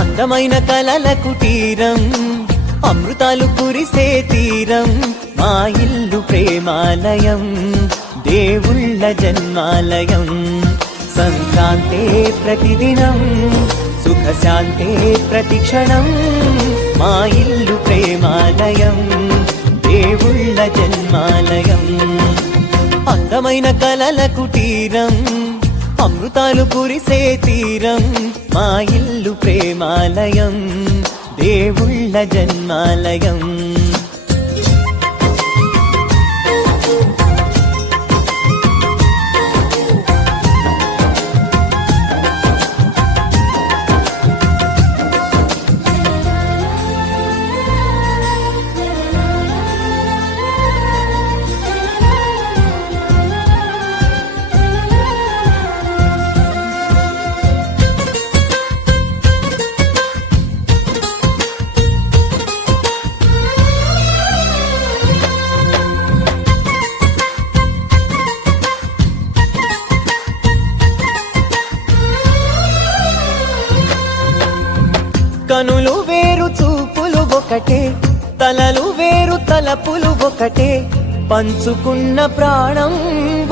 అందమైన కలల కుటీరం, అమృతాలు కురిసే తీరం, మా ఇల్లు ప్రేమాలయం, దేవుళ్ళ జన్మాలయం. సంక్రాంతే ప్రతిదినం, సుఖశాంతే ప్రతిక్షణం, మా ఇల్లు ప్రేమాలయం, దేవుళ్ళ జన్మాలయం. అందమైన కలల కుటీరం, అమృతాలు కురిసే తీరం, మా ఇల్లు ప్రేమాలయం, దేవుళ్ళ జన్మాలయం. కనులు వేరు చూపులు ఒకటే, తలలు వేరు తలపులు ఒకటే, పంచుకున్న ప్రాణం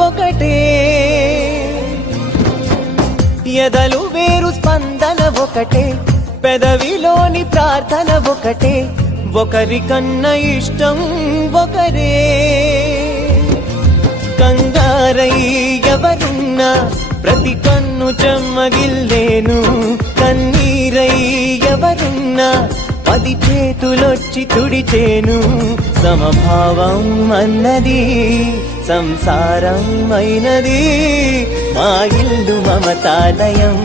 ఒకటే. ఎదలు వేరు స్పందన ఒకటే, పెదవిలోని ప్రార్థన ఒకటే, ఒకరికన్నా ఇష్టం ఒకరే. కంగారై ఎవరున్నా ప్రతి కన్ను చెమ్మగిల్లేను, కన్నీరై ఎవరున్నా 10 చేతులొచ్చి తుడిచేను. సమభావం అన్నది సంసారం అయినది, మా ఇల్లు మమతాలయం,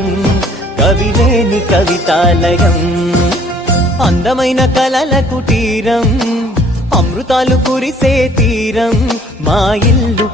కవిలేని కవితాలయం. అందమైన కలల కుటీరం, అమృతాలు కురిసే తీరం, మా ఇల్లు